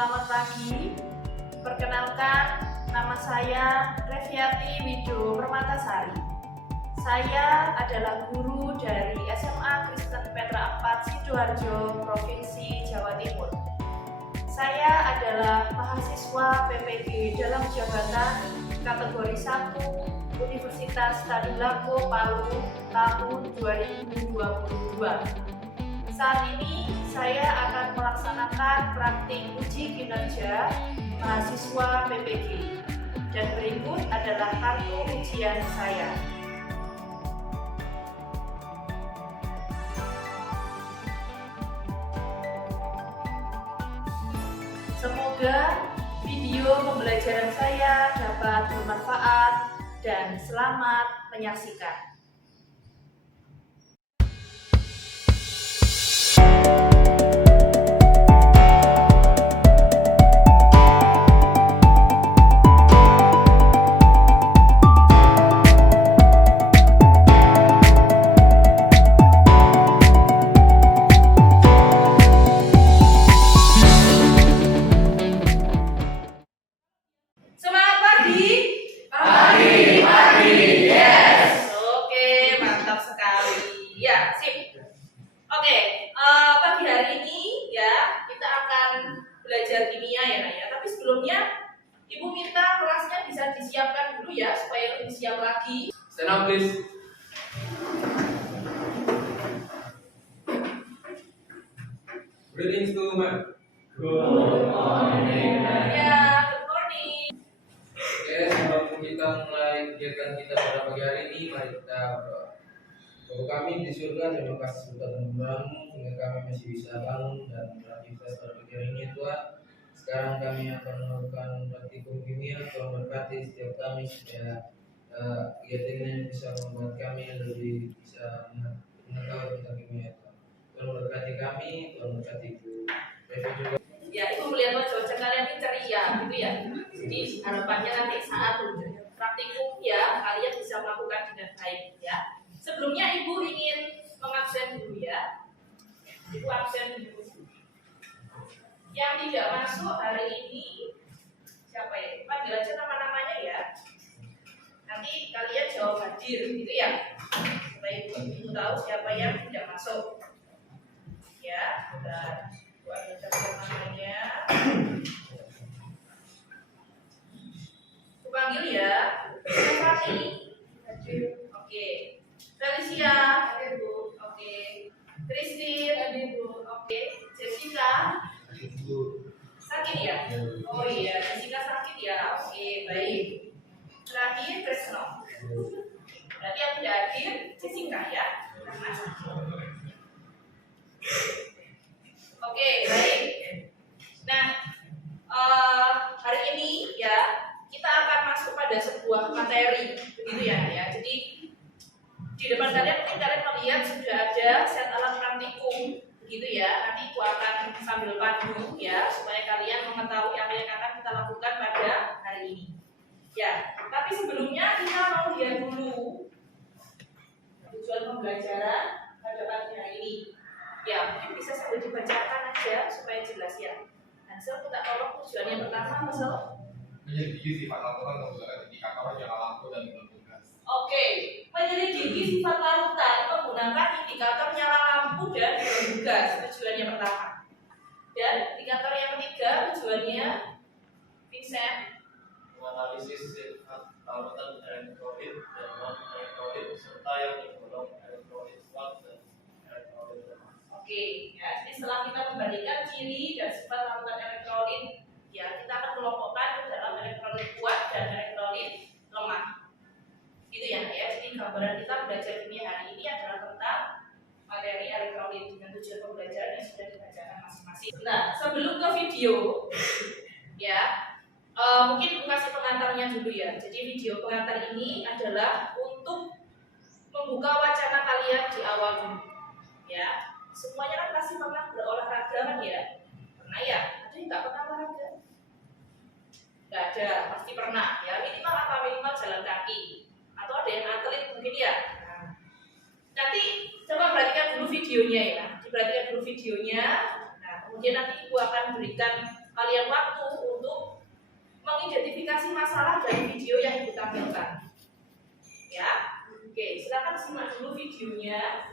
Selamat pagi. Perkenalkan, nama saya Reviati Wido Permatasari. Saya adalah guru dari SMA Kristen Petra 4 Sidoarjo, Provinsi Jawa Timur. Saya adalah mahasiswa PPG dalam jabatan kategori 1 Universitas Tadulako Palu tahun 2022. Saat ini saya akan melaksanakan praktik uji kinerja mahasiswa PPG dan berikut adalah kartu ujian saya. Semoga video pembelajaran saya dapat bermanfaat dan selamat menyaksikan. Ya, sip. Oke, pagi hari ini ya kita akan belajar kimia ya Nak ya. Tapi sebelumnya Ibu minta kelasnya bisa disiapkan dulu ya supaya lebih siap lagi. Stand up please. Greetings to my. Good morning. Ya, good morning. Oke, sebelum kita mulai kegiatan kita pada pagi hari ini, mari kita berdoa. Bapa kami di surga, terima kasih sudah menunggu sehingga kami masih bisa bangun dan beraktivitas pada pagi hari ini Tuhan. Sekarang kami akan melakukan praktikum kimia. Tolong berkati setiap kami supaya kegiatan ini bisa membuat kami lebih bisa mengetahui tentang kimia Tuhan. Tolong berkati kami, tolong berkati Ibu Revi juga. Ya, Ibu melihat wajah-wajah kalian ini ceria gitu ya. Jadi harapannya nanti saat praktikum ya kalian bisa melakukan dengan baik ya. Sebelumnya Ibu ingin mengabsen dulu ya. Ibu absen dulu. Yang tidak masuk hari ini siapa ya? Panggil aja nama-namanya ya. Nanti kalian jawab hadir gitu ya. Supaya Ibu tahu siapa yang tidak masuk. Ya, udah. Ibu ambil catat namanya. Ibu panggil ya. Stephanie. Hadir. Oke. Felicia, ada Bu. Oke. Christine, ada Bu. Oke. Jessica, sakit ya? Oh iya, Jessica sakit ya. Oke, baik. Terakhir Kresno. Berarti yang tidak hadir Jessica ya. Karena sakit. Oke, baik. Nah, hari ini ya kita akan masuk pada sebuah materi, begitu ya. Jadi di depan kalian mungkin kalian melihat sudah ada set alat praktikum, begitu ya. Nanti aku akan sambil pandu ya supaya kalian mengetahui apa yang akan kita lakukan pada hari ini. Ya, tapi sebelumnya kita mau lihat dulu tujuan pembelajaran pada pagi hari ini. Ya, mungkin bisa sambil dibacakan aja supaya jelas ya. Hansel, kita tolong tujuan yang pertama, Hansel. Menyelidiki sifat larutan menggunakan indikator jangka waktu dan tugas. Oke, menyelidiki sifat larutan menggunakan indikator nyala lampu dan tugas. Tujuan yang pertama. Dan indikator yang ketiga tujuannya Vincent. Menganalisis sifat larutan elektrolit dan non-elektrolit serta yang tergolong elektrolit kuat dan elektrolit lemah. Oke, ya. Jadi setelah kita membandingkan ciri dan sifat larutan elektrolit, ya kita akan kelompokkan ke dalam elektrolit kuat dan elektrolit lemah. Gitu ya. Jadi gambaran kita belajar kimia hari ini adalah tentang materi elektrolit dengan tujuan pembelajaran yang sudah dibacakan masing-masing. Nah, sebelum ke video, ya mungkin kasih pengantarnya dulu ya. Jadi video pengantar ini adalah untuk membuka wacana kalian di awal dulu, ya. Semuanya kan pasti pernah berolahraga kan ya? Pernah ya? Ada yang nggak pernah olahraga? Nggak ada, pasti pernah ya. Minimal apa? Minimal jalan kaki. Atau ada yang atlet mungkin ya. Nah, nanti coba perhatikan dulu videonya ya. Diperhatikan dulu videonya. Nah, kemudian nanti Ibu akan berikan kalian waktu untuk mengidentifikasi masalah dari video yang ibu tampilkan. Ya, oke, silakan simak dulu videonya.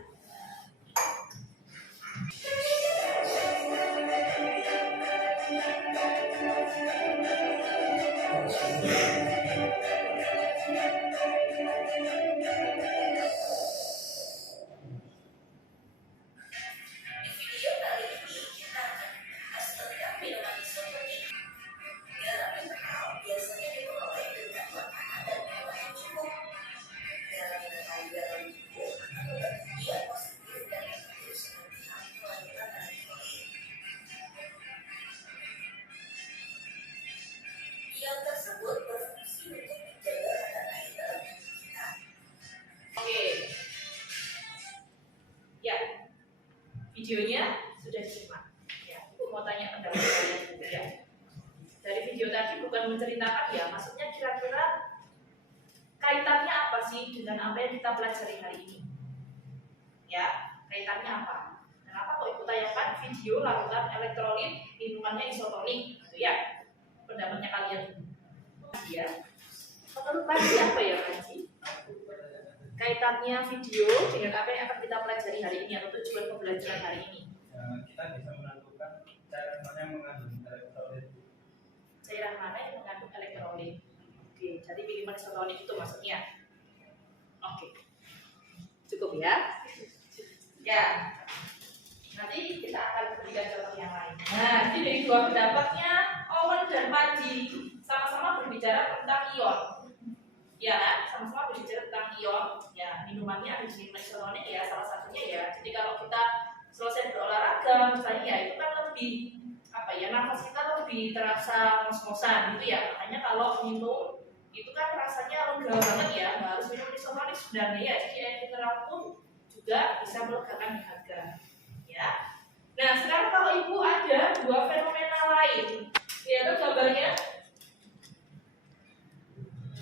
Oke, ya, videonya sudah disimak. Ya, ibu mau tanya pendapat kalian dulu ya. Dari video tadi bukan menceritakan ya, maksudnya kira-kira kaitannya apa sih dengan apa yang kita pelajari hari ini? Ya, kaitannya apa? Kenapa kok ibu tayangkan video larutan elektrolit lingkungannya isotonik? Gitu ya, pendapatnya kalian. Ya, menurut Panji apa ya Panji? Kaitannya video dengan apa yang akan kita pelajari hari ini atau tujuan pembelajaran hari ini? Kita bisa menentukan cairan mana yang mengandung elektrolit. Cairan mana yang mengandung elektrolit? Oke, jadi minuman isotonik itu maksudnya. Oke, cukup ya. Ya, nanti kita akan berikan contoh yang lain. Nah, ini dari dua pendapatnya, Owen dan Panji sama-sama berbicara tentang ion. Ya kan, sama-sama berbicara tentang ion. Ya, minumannya ada di minuman isotonik ya, salah satunya ya. Jadi kalau kita selesai berolahraga, misalnya ya itu kan lebih apa ya, nafas kita lebih terasa ngos-ngosan gitu ya. Makanya kalau minum itu kan rasanya lega banget ya, nggak harus minum isotonik sebenarnya ya. Jadi air mineral pun juga bisa melegakan dahaga. Ya. Nah, sekarang kalau ibu ada dua fenomena lain, lihat gambarnya.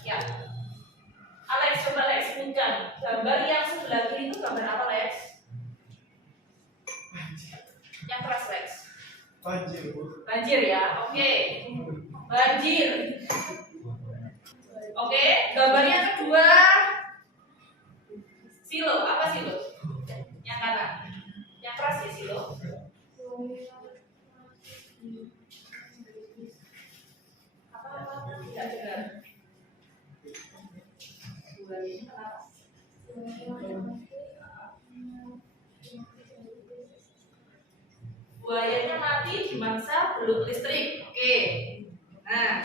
Ya. Alex, coba Lex sebutkan gambar yang sebelah kiri itu gambar apa Lex? Yang keras Lex. Banjir, Bu. Banjir ya, oke. Banjir. Oke, gambar yang kedua silo, apa silo? Yang kanan. Yang keras ya silo. Apa? Tidak dengar. Buayanya mati dimangsa belut listrik. Oke. Nah,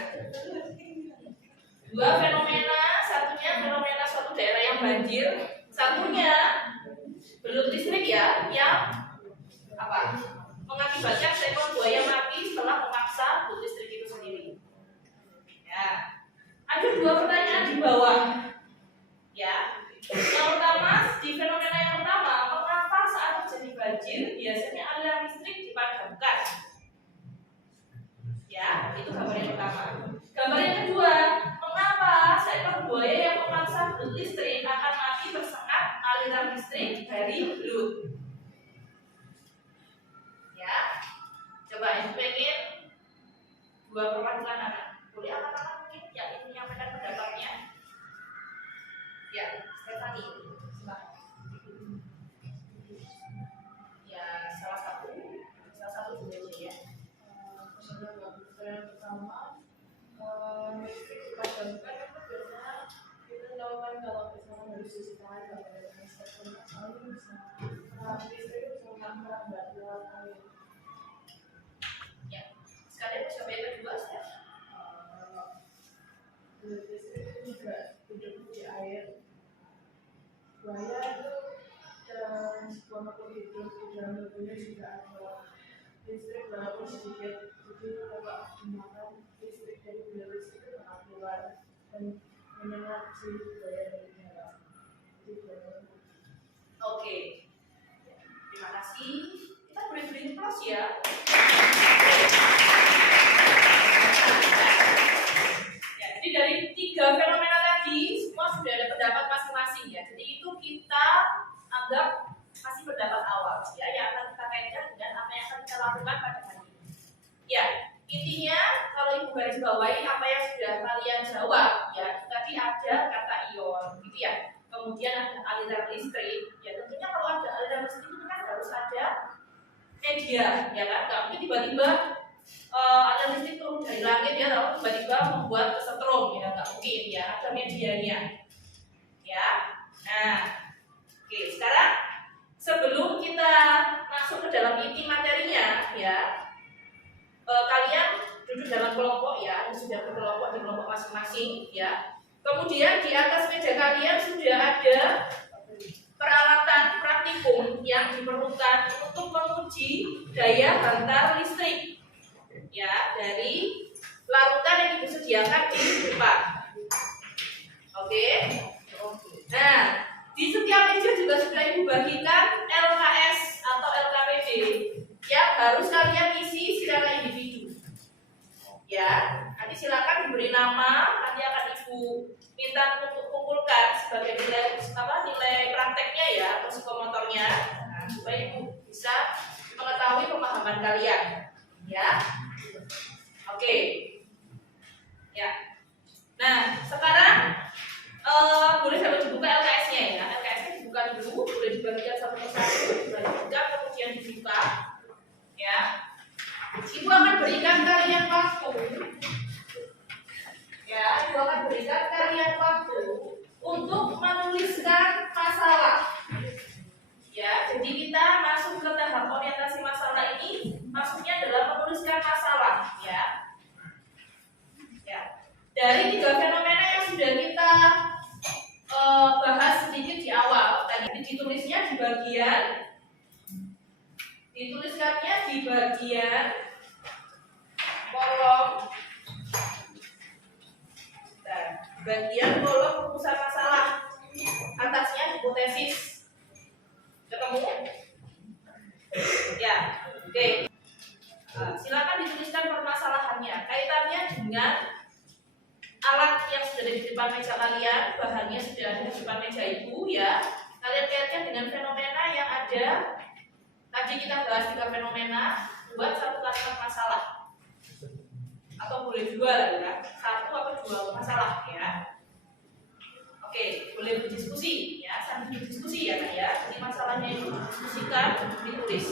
dua fenomena, satunya fenomena suatu daerah yang banjir, satunya belut listrik ya, yang apa? Mengakibatkan seekor buaya mati setelah memaksa belut listrik itu sendiri. Ya. Ada dua pertanyaan di bawah. Ya. Yang pertama, di fenomena yang pertama, mengapa saat terjadi banjir biasanya aliran listrik dipadamkan? Ya, itu gambar yang pertama. Gambar yang kedua, mengapa seekor buaya yang memaksa belut listrik akan mati tersengat aliran listrik dari belut? Ya, coba ibu pengen dua perwakilan anak. Boleh anak-anak mungkin yang ingin menyampaikan pendapatnya? Ya, Stephanie, silakan. Ya, salah satu dulu aja ya. Yang pertama, listrik dipadamkan itu biasanya kita melakukan kalau misalnya dari sisi lain kalau dari listrik soalnya bisa listrik bisa merambat lewat air. Ya, sekalian coba yang kedua Steph. Listrik itu juga hidup di air. Buaya itu dan sebuah makhluk hidup di dalam tubuhnya juga ada listrik walaupun sedikit. Jadi kalau dimakan listrik dari buaya listrik itu akan keluar dan menyengat si buaya dari dalam. Oke. Terima kasih. Kita boleh beri plus ya. Ya, jadi dari tiga fenomena tadi semua sudah ada pendapat masing-masing ya. Jadi itu kita anggap masih pendapat awal ya, yang akan kita kaitkan dengan apa yang akan kita lakukan pada hari ini. Ya, intinya kalau ibu garis bawahi apa yang sudah kalian jawab ya, tadi ada kata ion gitu ya, kemudian ada aliran listrik ya, tentunya kalau ada aliran listrik itu kan harus ada media ya kan, nggak mungkin tiba-tiba aliran listrik turun dari langit ya lalu tiba-tiba membuat kesetrum ya, nggak mungkin ya, ada medianya ya. Nah oke, sekarang sebelum kita masuk ke dalam inti materinya ya, kalian duduk dalam kelompok ya, sudah berkelompok di kelompok masing-masing ya. Kemudian di atas meja kalian sudah ada peralatan praktikum yang diperlukan untuk menguji daya hantar listrik ya dari larutan yang disediakan di depan. Oke. Nah, di setiap meja juga sudah ibu bagikan LKS atau LKPD yang harus kalian isi secara individu. Ya, nanti silakan diberi nama, nanti akan ibu minta untuk kumpulkan sebagai nilai prakteknya ya atau psikomotornya, nah, supaya ibu bisa mengetahui pemahaman kalian. Ya, oke. Ya, nah sekarang boleh sampai dibuka LKS-nya ya, LKS-nya dibuka dulu, boleh dibagikan satu persatu, dibagikan kemudian dibuka. Ya, ibu akan berikan kalian waktu. Ya, ibu akan berikan kalian waktu untuk menuliskan masalah. Ya, jadi kita masuk ke tahap orientasi masalah ini, maksudnya adalah menuliskan masalah. Ya, ya. Dari 3 fenomena yang sudah kita bahas sedikit di awal, tadi ditulisnya di bagian, dituliskannya di bagian kolom, nah, bagian kolom rumusan masalah, atasnya hipotesis. Ketemu? Ya, oke. Silakan dituliskan permasalahannya, kaitannya dengan alat yang sudah ada di depan meja kalian, bahannya sudah ada di depan meja ibu ya. Kalian kaitkan dengan fenomena yang ada. Tadi kita bahas 3 fenomena, buat satu kalimat masalah. Atau boleh 2 lah ya, 1 atau 2 masalah ya. Oke, boleh berdiskusi ya, sambil berdiskusi ya Kak ya. Jadi masalahnya itu didiskusikan, ditulis.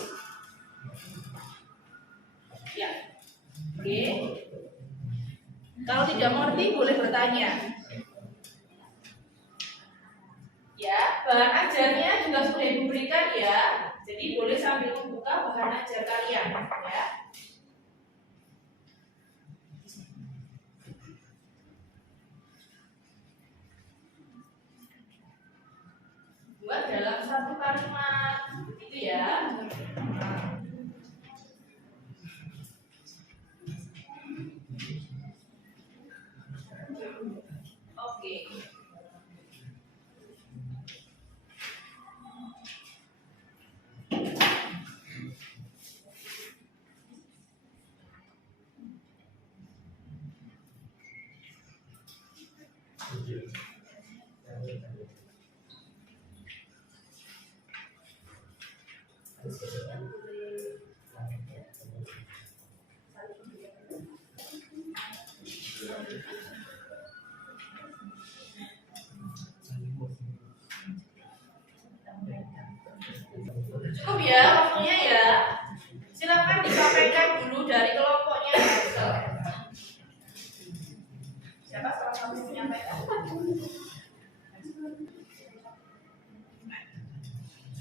Ya, oke. Kalau tidak mengerti boleh bertanya. Ya, bahan ajarnya juga sudah ibu berikan ya. Jadi boleh sambil membuka bahan ajar kalian ya. Buat dalam satu kalimat itu ya. Oke. Cukup ya waktunya ya. Silakan disampaikan dulu dari kelompoknya. Siapa salah satu yang menyampaikan?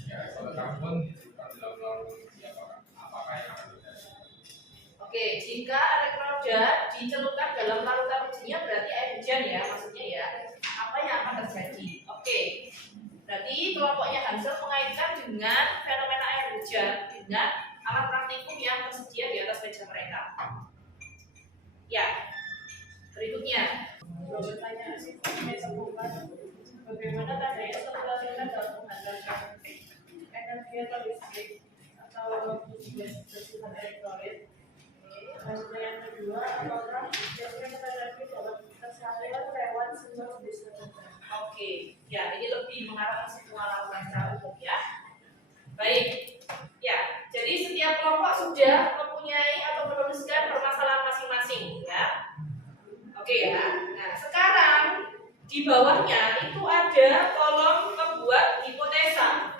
Ya, kalau kampung apakah yang akan terjadi? Oke, jika elektroda dicelupkan dalam larutan ujinya berarti air hujan ya, maksudnya ya. Apa yang akan terjadi? Oke. Berarti kelompoknya Hansel mengaitkan dengan fenomena air hujan dengan alat praktikum yang tersedia di atas meja mereka. Ya, berikutnya. Pertanyaan sifatnya temukan bagaimana tandanya suatu aliran dalam mengandalkan energi atau listrik atau bersifat elektrolit. Dan yang kedua, apakah biasanya energi dalam keseharian lewat sebuah jenis tertentu? Oke, ya ini lebih mengarah ke semua laporan secara umum ya. Baik, ya. Jadi setiap kelompok sudah mempunyai atau menuliskan permasalahan Oke ya. Nah, sekarang di bawahnya itu ada kolom membuat hipotesa.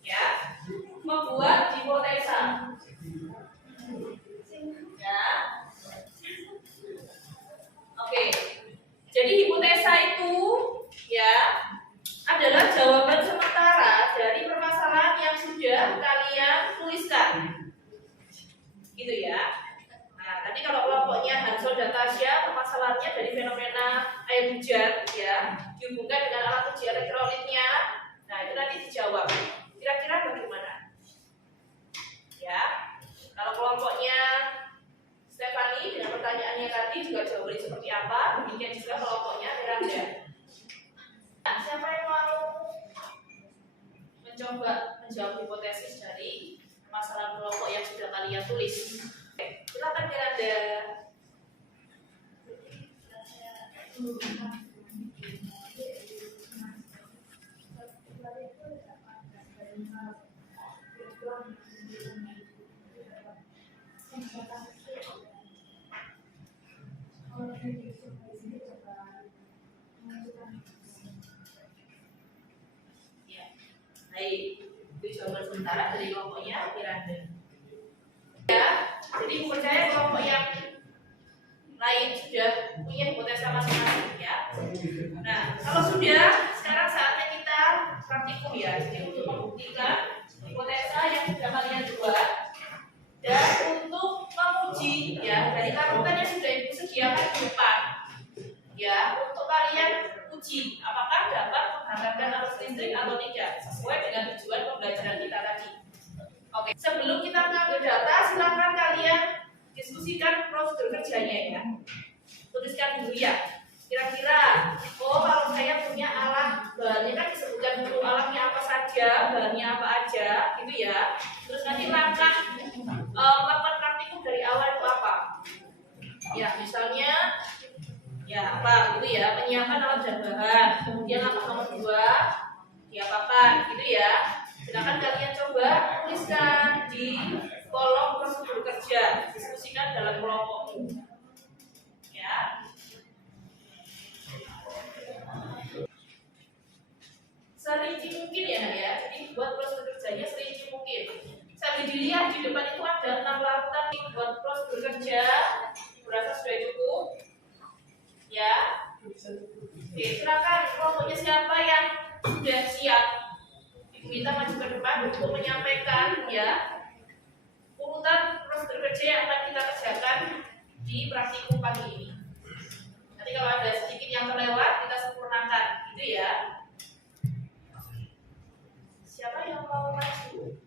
Ya. Membuat hipotesa. Ya. Oke. Jadi hipotesa itu ya adalah jawaban sementara dari permasalahan yang sudah kalian tuliskan. Gitu ya. Nah, tadi kalau kelompoknya Hansol dan Tasya, permasalahannya dari fenomena air hujan ya, dihubungkan dengan alat uji elektrolitnya. Nah, itu nanti dijawab. Kira-kira bagaimana? Ya. Kalau kelompoknya Stefani dengan pertanyaannya tadi juga jawabannya seperti apa? Demikian juga kelompoknya Miranda. Nah, siapa yang mau mencoba menjawab hipotesis dari masalah kelompok yang sudah kalian tulis? Oke, silakan Miranda. Ya, baik. Itu jawaban sementara dari kelompoknya Miranda. Ya, jadi percaya kelompok yang lain sudah punya hipotesa masing-masing ya. Nah, kalau sudah, sekarang saatnya kita praktikum ya. Jadi untuk membuktikan hipotesa yang sudah kalian buat dan untuk menguji ya dari larutan yang sudah ibu sediakan di depan ya untuk kalian uji apakah dapat menghantarkan arus listrik atau tidak sesuai dengan tujuan pembelajaran kita tadi. Oke, sebelum kita mengambil data, silakan kalian diskusikan prosedur kerjanya ya. Tuliskan dulu ya. Kira-kira, oh kalau saya punya alat, bahannya kan disebutkan dulu alatnya apa saja, bahannya apa aja, gitu ya. Terus nanti langkah melakukan praktikum dari awal itu apa? Ya, misalnya, ya apa gitu ya, menyiapkan alat dan bahan. Kemudian langkah nomor 2, diapakan, gitu ya. Silakan kalian coba tuliskan di kolom prosedur kerja, diskusikan dalam kelompok. Ya. Serinci mungkin ya Nak ya. Jadi buat prosedur kerjanya serinci mungkin. Sambil dilihat di depan itu ada 6 larutan buat prosedur kerja. Berasa sudah cukup? Ya. Oke, silakan kelompoknya siapa yang sudah siap? Ibu minta maju ke depan untuk menyampaikan ya urutan prosedur kerja yang akan kita kerjakan di praktikum pagi ini. Nanti kalau ada sedikit yang terlewat kita sempurnakan, gitu ya. Siapa yang mau maju?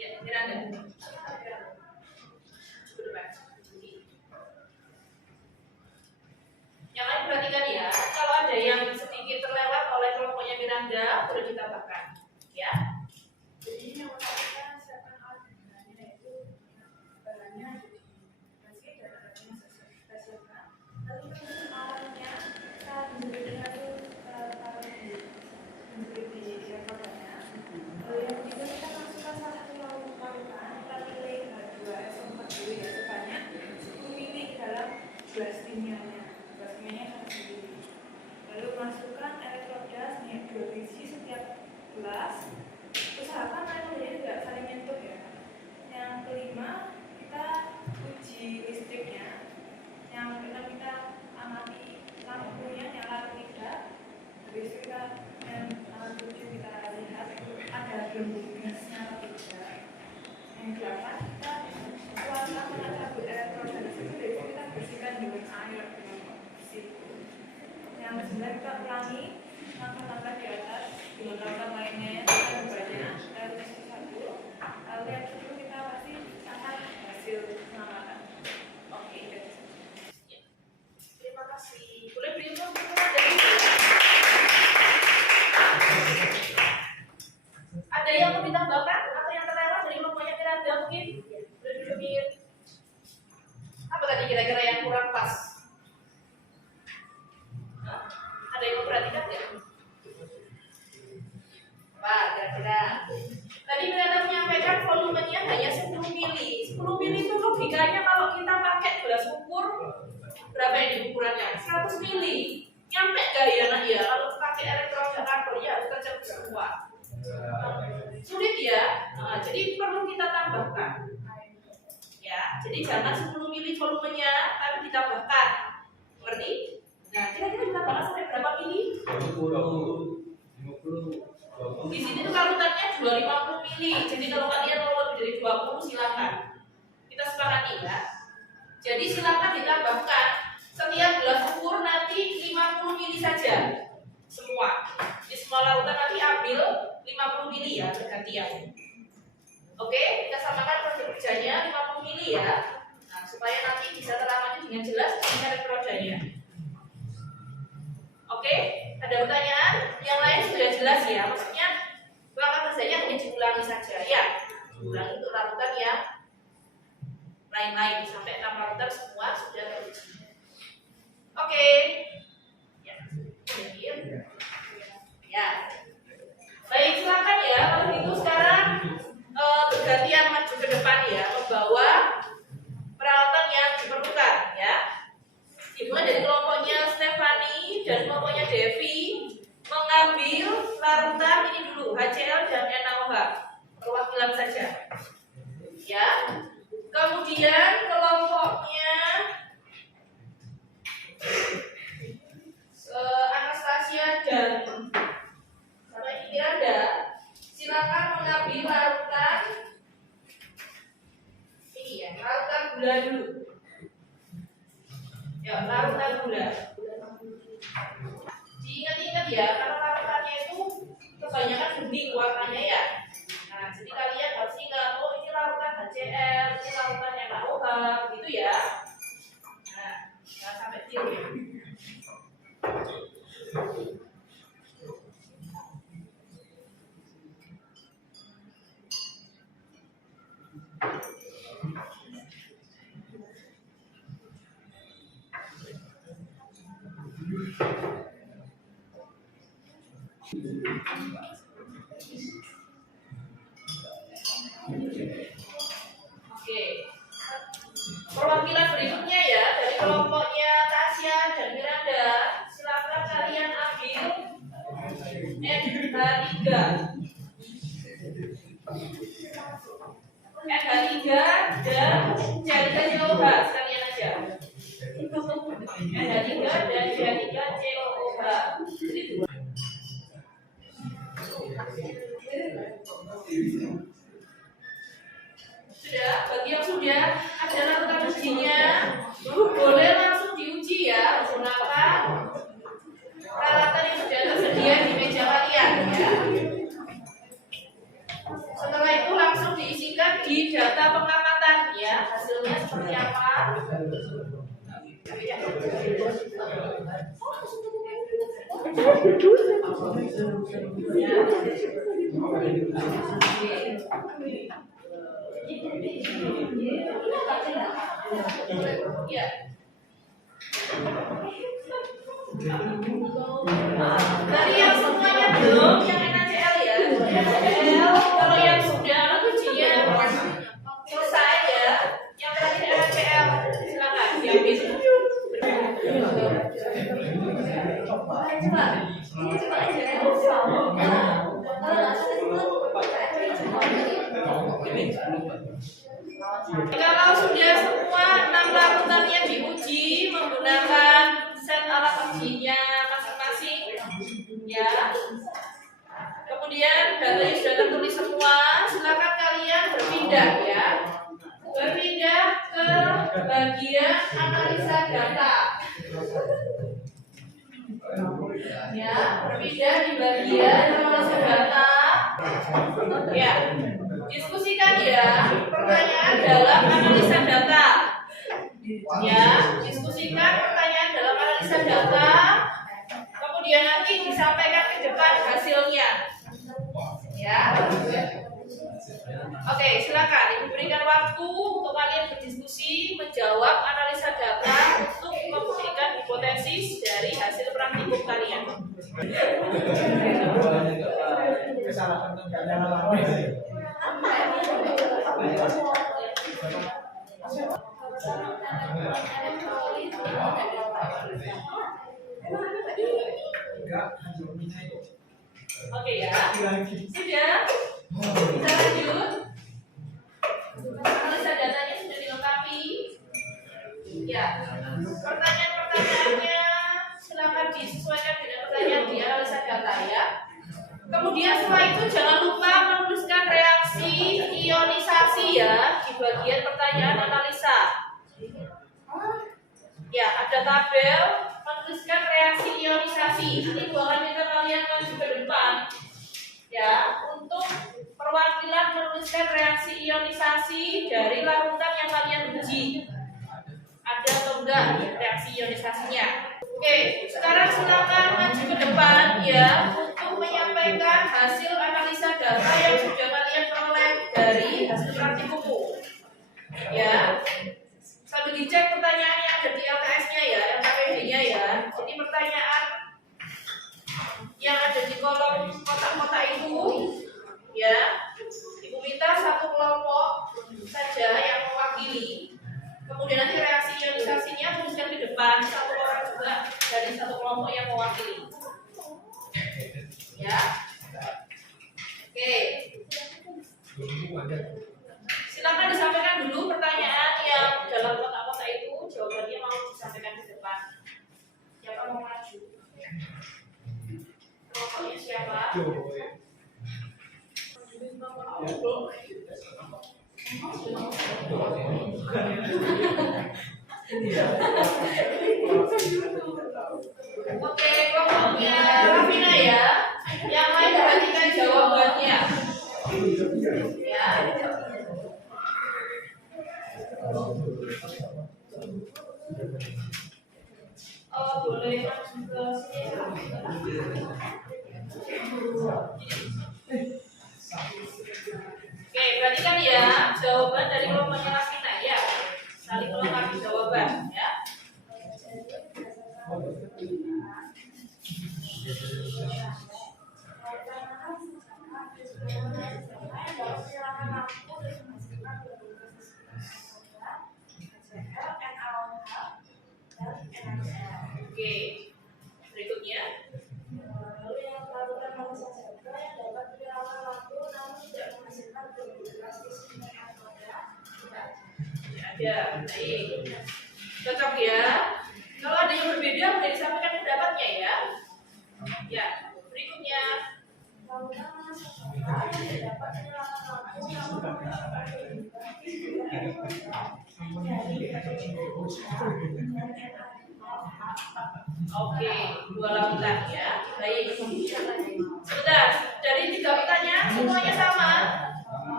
Ya, Miranda. Coba depan. Yang lain perhatikan ya, kalau ada yang sedikit terlewat oleh kelompoknya Miranda, boleh ditambahkan. Ya. Jadi yang pertama siapkan alat bahannya itu bahannya dikasih dan alatnya kita siapkan. Lalu kemudian alatnya kita bentuknya itu taruh di rekordernya. Lalu yang ketiga kita masukkan salah satu larutan, kita pilih 2S4 dulu ya sebanyak 10 ml dalam gelas kimianya. Gelas kimianya harus sendiri. Lalu masukkan elektroda sebanyak 2 biji setiap gelas. Usahakan elektrodanya tidak saling nyentuh ya. Yang kelima kita uji listriknya. Yang keenam kita amati lampunya nyala atau tidak. Habis itu kita alat tujuh kita lihat ada gelembung gasnya atau tidak. Yang delapan kita setelah melakukan cabut elektroda tersebut kita bersihkan dengan air dengan bersih. Yang kesembilan kita ulangi langkah-langkah di atas dengan langkah lainnya kita berbanyak lalu satu lalu yang kedua kita pasti akan hasil pengamatan. Oke. Ya. Terima kasih. Boleh beri tepuk tangan dari ada yang mau ditambahkan atau yang terlewat dari kelompoknya Miranda mungkin? Boleh dipikir. Apa tadi kira-kira yang kurang pas? Hah? Ada yang memperhatikan nggak? Apa kira-kira? Tadi Miranda menyampaikan volumenya hanya 10 mili. 10 mili itu logikanya kalau kita pakai gelas ukur berapa ini ukurannya? 100 mili. Nyampe gak ya nak ya? Kalau pakai elektrogenerator ya harus tercapai semua. Sulit ya. Nah, jadi perlu kita tambahkan. Ya, jadi jangan 10 mili volumenya, tapi ditambahkan. Ngerti? Nah, kira-kira ditambahkan sampai berapa mili? 50. Di sini tuh larutannya 250 mili. Jadi kalau kalian mau lebih dari 20 silakan. Kita sepakati ya. Jadi silakan ditambahkan setiap gelas ukur nanti 50 mili saja. Semua. Di semua larutan nanti ambil 50 mili ya bergantian. Oke, kita samakan proses kerjanya 50 mili ya. Nah, supaya nanti bisa teramati dengan jelas dengan elektrodanya. Oke, ada pertanyaan? Yang lain sudah jelas ya, maksudnya langkah kerjanya hanya diulangi saja ya. Diulangi untuk larutan yang lain-lain sampai 6 larutan semua sudah teruji. Oke, ya, ya. Baik, silakan ya. Kalau gitu sekarang bergantian maju ke depan ya, membawa peralatan yang diperlukan ya. Dimulai dari kelompoknya Stefani dan kelompoknya Devi mengambil larutan ini dulu HCl dan NaOH perwakilan saja ya. Kemudian kelompoknya Anastasia dan sama ini Miranda silakan mengambil larutan ini ya, larutan gula dulu. Ya, larutan gula. Diingat-ingat ya, karena larutannya itu kebanyakan bening warnanya ya. Nah, jadi kalian harus ingat, oh ini larutan HCl, ini larutan NaOH, gitu ya. Nah, jangan sampai tiru ya. Oke. Perwakilan berikutnya ya dari kelompoknya Tasya dan Miranda. Silakan kalian ambil NH3. NH3 dan CH3COH sekalian aja. NH3 dan CH3COH. Sudah, bagi yang sudah ada larutan ujinya, boleh langsung diuji ya menggunakan peralatan yang sudah tersedia di meja kalian ya. Setelah itu langsung diisikan di data pengamatan ya, hasilnya seperti apa. Ya. Dari yang semuanya belum, yang NaCl ya. NaCl, kalau yang sudah ujinya selesai ya. Yang terakhir NaCl, silakan. Yang bisa. Kalau sudah semua 6 larutannya diuji menggunakan set alat ujinya masing-masing, ya. Kemudian datanya sudah tertulis semua, silakan kalian berpindah ya, berpindah ke bagian analisa data. Ya, berpindah di bagian analisa data. Ya, diskusikan ya pertanyaan dalam analisa data. Ya, diskusikan pertanyaan dalam analisa data. Kemudian nanti disampaikan ke depan hasilnya. Ya. Oke, silakan. Ibu berikan waktu untuk kalian berdiskusi, menjawab analisa data untuk memberikan hipotesis dari hasil praktikum kalian. Oke ya, sudah. Kita lanjut. Analisa datanya sudah dilengkapi. Ya, pertanyaan-pertanyaannya silakan disesuaikan dengan pertanyaan di analisa data ya. Kemudian setelah itu jangan lupa menuliskan reaksi ionisasi ya di bagian pertanyaan analisa. Ya, ada tabel menuliskan reaksi ionisasi. Ini akan kita kalian maju ke depan ya untuk perwakilan menuliskan reaksi ionisasi dari larutan yang kalian uji. Ada atau enggak reaksi ionisasinya? Oke, sekarang silakan maju ke depan ya untuk menyampaikan hasil analisa data yang sudah kalian peroleh dari hasil praktikummu. Ya, sambil dicek pertanyaan yang ada di LKS-nya ya, LKPD-nya ya. Jadi pertanyaan yang ada di kolom kotak-kotak itu, ya, Ibu minta satu kelompok saja yang mewakili. Kemudian nanti reaksi ionisasinya tuliskan di depan, satu orang juga dari satu kelompok yang mewakili. Ya, oke. Silakan disampaikan dulu pertanyaan yang dalam kotak-kotak itu, jawabannya mau disampaikan di depan. Siapa mau maju? Kelompoknya siapa? Oke, kelompoknya Rafina ya. Yang lain perhatikan jawabannya. Ya. Oh, boleh maju ke sini. Oke, perhatikan ya jawaban dari kelompoknya Rafina ya. Saling melengkapi jawaban ya. Oke, berikutnya. Ya, baik. Cocok ya. Kalau ada yang berbeda, boleh disampaikan pendapatnya ya. Ya, berikutnya. Oke, 2 lapisan ya. Baik. Sebentar, dari 3 pertanyaan semuanya sama.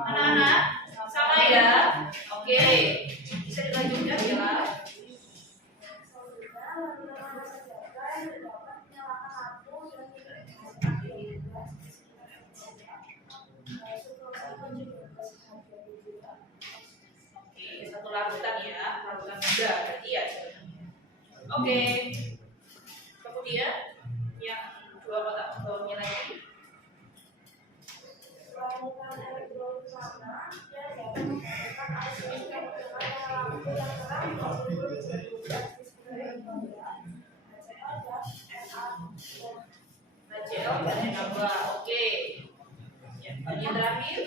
Anak-anak, sama ya. Oke, bisa dilanjutkan ya. Oke, satu larutan ya, larutan muda berarti ya. Oke. Kemudian yang 2 kotak bawahnya lagi. HCl dan NH2. Oke. Ya, yang terakhir.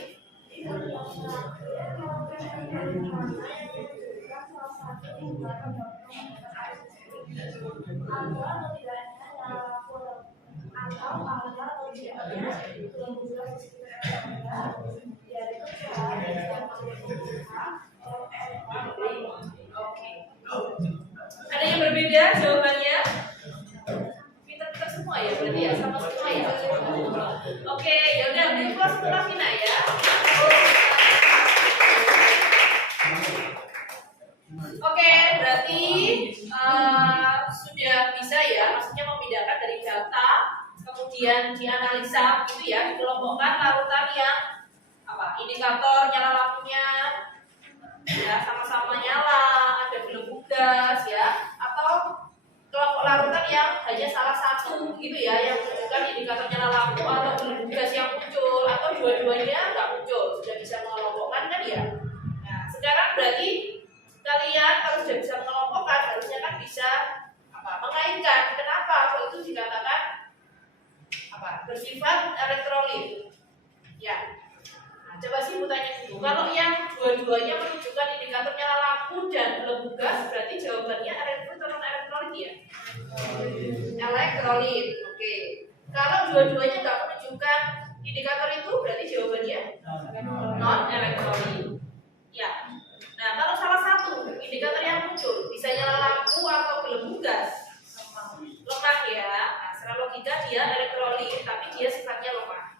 Oke. Ada yang berbeda jawabannya? Pintar-pintar semua ya berarti ya, sama semua ya. Oke, ya udah beri kelas untuk Rafina ya. Oke, berarti sudah bisa ya, maksudnya membedakan dari data, kemudian dianalisa gitu ya, dikelompokkan larutan yang apa? Indikator nyala lampunya ya sama-sama nyala, ada belenggu gas ya, atau kelompok larutan yang hanya salah satu gitu ya, yang menunjukkan indikator nyala lampu atau belenggu gas yang muncul, atau dua-duanya nggak muncul, sudah bisa mengelompokkan kan ya. Nah, sekarang berarti kalian kalau sudah bisa mengelompokkan, harusnya kan bisa mengaitkan. Kenapa hal itu dikatakan bersifat elektrolit? Ya. Nah, coba sih tanya dulu. Kalau yang dua-duanya menunjukkan indikator nyala lampu dan belum gas, berarti jawabannya elektrolit atau non elektrolit ya? Elektrolit. Oke. Kalau dua-duanya nggak menunjukkan indikator itu, berarti jawabannya non elektrolit. Ya. Nah, kalau salah satu indikator yang muncul bisa nyala lampu atau belum gas, lemah ya. Nah, secara logika dia elektrolit, tapi dia sifatnya lemah.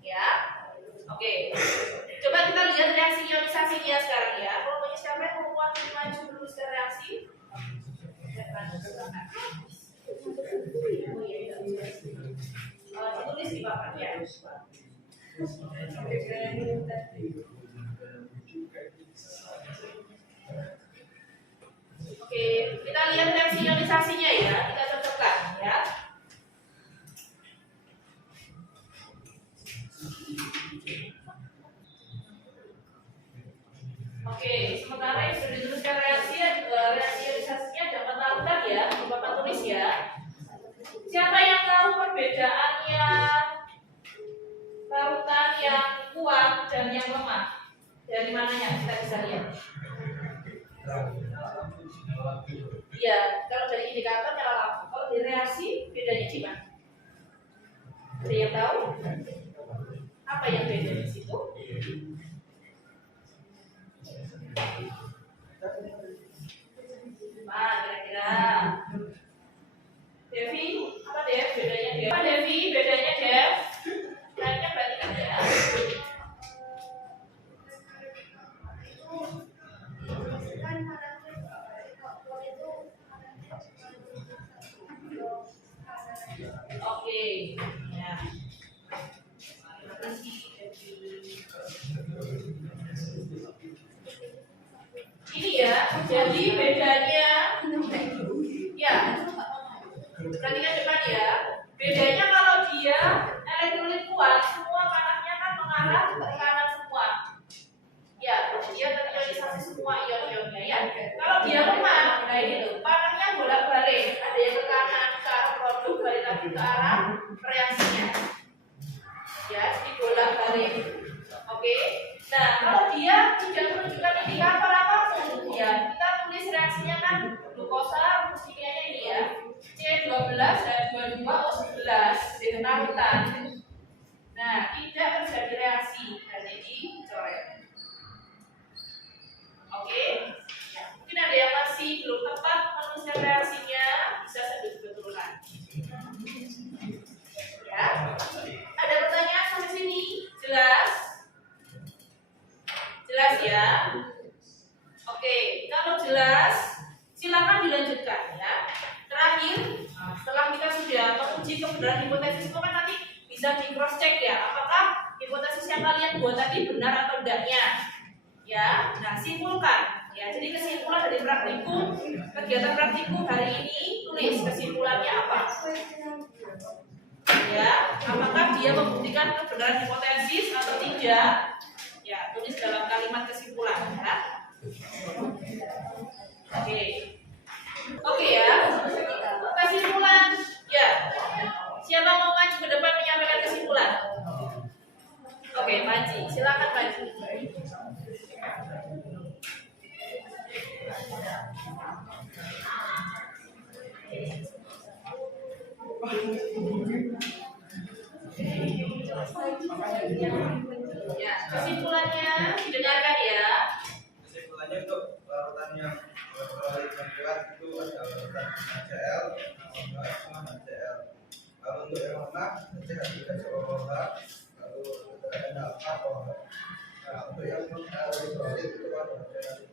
Ya. Oke. Coba kita lihat reaksi ionisasinya sekarang ya. Pokoknya siapa yang mau maju dulu secara reaksi? Ditulis di papan ya. Oke, kita lihat reaksi ionisasinya ya. Kita cocokkan ya. Oke, sementara yang sudah dituliskan reaksi ionisasinya dapat lakukan ya, di papan tulis ya. Siapa yang tahu perbedaannya larutan yang kuat dan yang lemah? Dari mananya kita bisa lihat? Iya, kalau dari indikator nyala lampu. Kalau dari reaksi bedanya di mana? Ada yang tahu? Apa yang beda di situ? Kira-kira Devi, apa Dev? Bedanya Dev? Apa Devi? Bedanya Dev? Kayaknya berarti kan ya. Oke, ya. Terima kasih Devi. Ini ya, jadi bedanya ya, perhatikan depan ya. Bedanya kalau dia elektrolit kuat, semua panahnya kan mengarah ke kanan semua. Ya, dia terionisasi semua ion-ionnya ya. Kalau dia lemah, kayak gitu, panahnya bolak-balik, ada yang ke kanan ke arah produk, balik lagi ke arah reaksinya. Ya, jadi bolak-balik. Oke. Nah, kalau dia tidak menunjukkan indikator apapun, ya kita tulis reaksinya kan glukosa rumus kimianya ini ya, C12 dan 22O11 dengan larutan. Nah, tidak terjadi reaksi, berarti dicoret. Oke. Ya, mungkin ada yang masih belum tepat menuliskan reaksinya, bisa sambil betulan. Ya. Ada pertanyaan sampai sini? Jelas? Jelas ya? Oke, kalau jelas silakan dilanjutkan ya. Terakhir, setelah kita sudah menguji kebenaran hipotesis itu kan nanti bisa di cross check ya, apakah hipotesis yang kalian buat tadi benar atau tidaknya. Ya, nah simpulkan. Ya, jadi kesimpulan dari praktikum, kegiatan praktikum hari ini, tulis kesimpulannya apa. Ya, apakah dia membuktikan kebenaran hipotesis atau tidak? Ya, tulis dalam kalimat kesimpulan ya. Oke. Oke ya. Kesimpulan. Ya. Siapa mau maju ke depan menyampaikan kesimpulan? Oke, Panji. Silakan maju. Ya, kesimpulannya didengarkan ya. Kesimpulannya untuk larutan yang elektrolit yang kuat itu ada larutan HCl, sama HCl. Kalau untuk yang lemah, CH3COOH, lalu ada alkohol. Nah, untuk yang elektrolit itu ada CH2.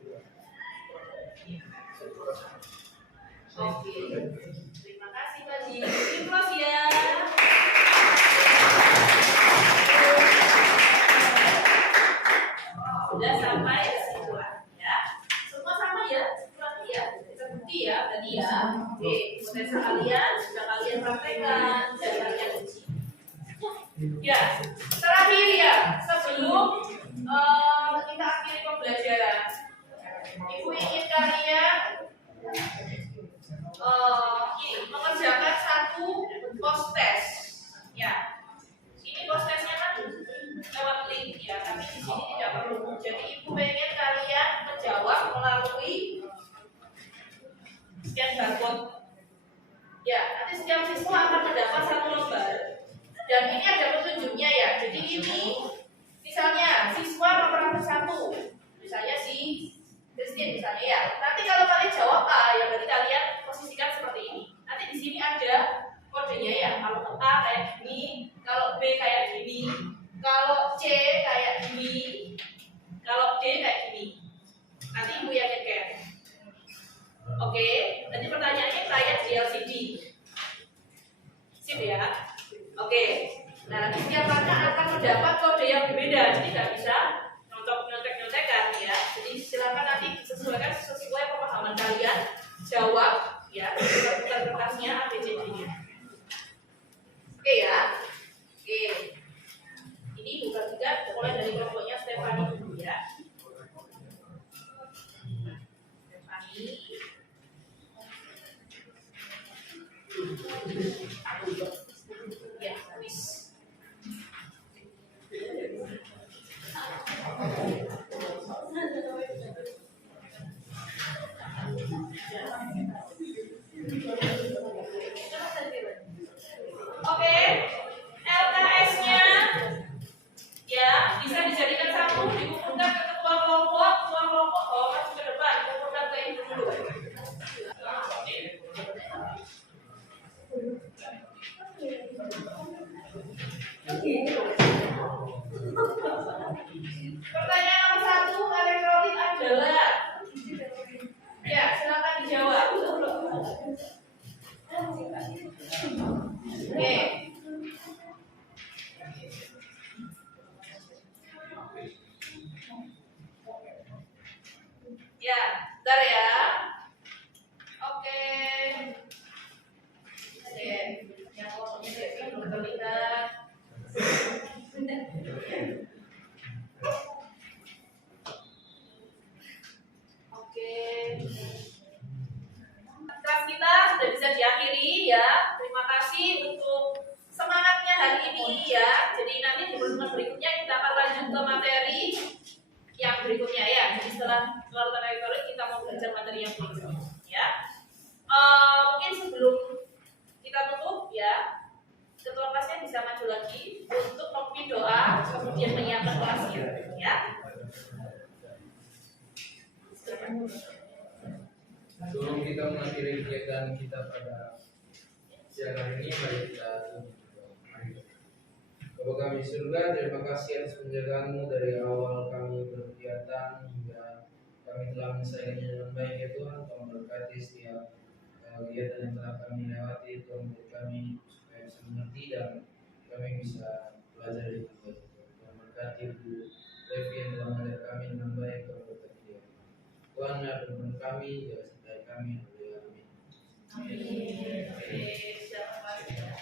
Oke. Terima kasih Pak Ji. Terus ya. Sudah sampai kesimpulan ya. Semua sama ya, kesimpulannya ya. Terbukti ya, berarti ya. Oke, hipotesa kalian sudah kalian praktekkan dan kalian uji. Ya, terakhir ya, sebelum kita akhiri pembelajaran, Ibu ingin kalian ini, misalnya siswa nomor 1, misalnya si Christine misalnya ya. Nanti kalau kalian jawab A, ya berarti kalian posisikan seperti ini. Nanti di sini ada kodenya ya. Kalau A kayak gini, kalau B kayak gini, kalau C kayak gini, kalau D kayak gini. Nanti ibu yang nyeker. Oke, nanti pertanyaannya kayak di LCD. Sip ya. Oke. Nah, nanti setiap anak akan mendapat kode yang berbeda, jadi nggak bisa nyontek-nyontekan ya. Jadi silakan nanti disesuaikan sesuai pemahaman kalian. Jawab ya, bukan kertasnya ABCD-nya. Oke ya. Oke. Ini bukan juga mulai dari kelompoknya Stefani dulu ya. Stefani. Ya, habis. Oke, LKS-nya ya bisa dijadikan satu, dikumpulkan ke ketua kelompok oh masuk ke depan, kumpulkan ke ibu dulu. Pertanyaan nomor 1, elektrolit adalah ya, silakan dijawab. Oke. Ya, bentar ya. Oke. Oke, yang fotonya Devi belum terlihat. Oke. Kelas kita sudah bisa diakhiri ya. Terima kasih untuk semangatnya hari ini ya. Jadi nanti di pertemuan berikutnya kita akan lanjut ke materi yang berikutnya ya. Jadi setelah kelautan elektronik kita mau belajar materi yang berikutnya ya. Mungkin sebelum kita tutup ya, ketua kelasnya bisa maju lagi untuk memimpin doa kemudian menyiapkan kelasnya ya. Sebelum kita mengakhiri kegiatan kita pada siang hari ini, mari kita tutup. Bapa kami di surga, terima kasih atas penjagaanmu dari awal kami berkegiatan hingga kami telah menyelesaikannya dengan baik ya Tuhan. Tolong berkati setiap kegiatan yang telah kami lewati, Tuhan beri kami supaya bisa mengerti dan kami bisa belajar dengan baik. Tuhan berkati Bu Devi yang telah mengajar kami dengan baik, Tuhan berkati dia. Tuhan menolong kami, jaga sertai kami, amin. Amin. Oke, siapa lagi ya?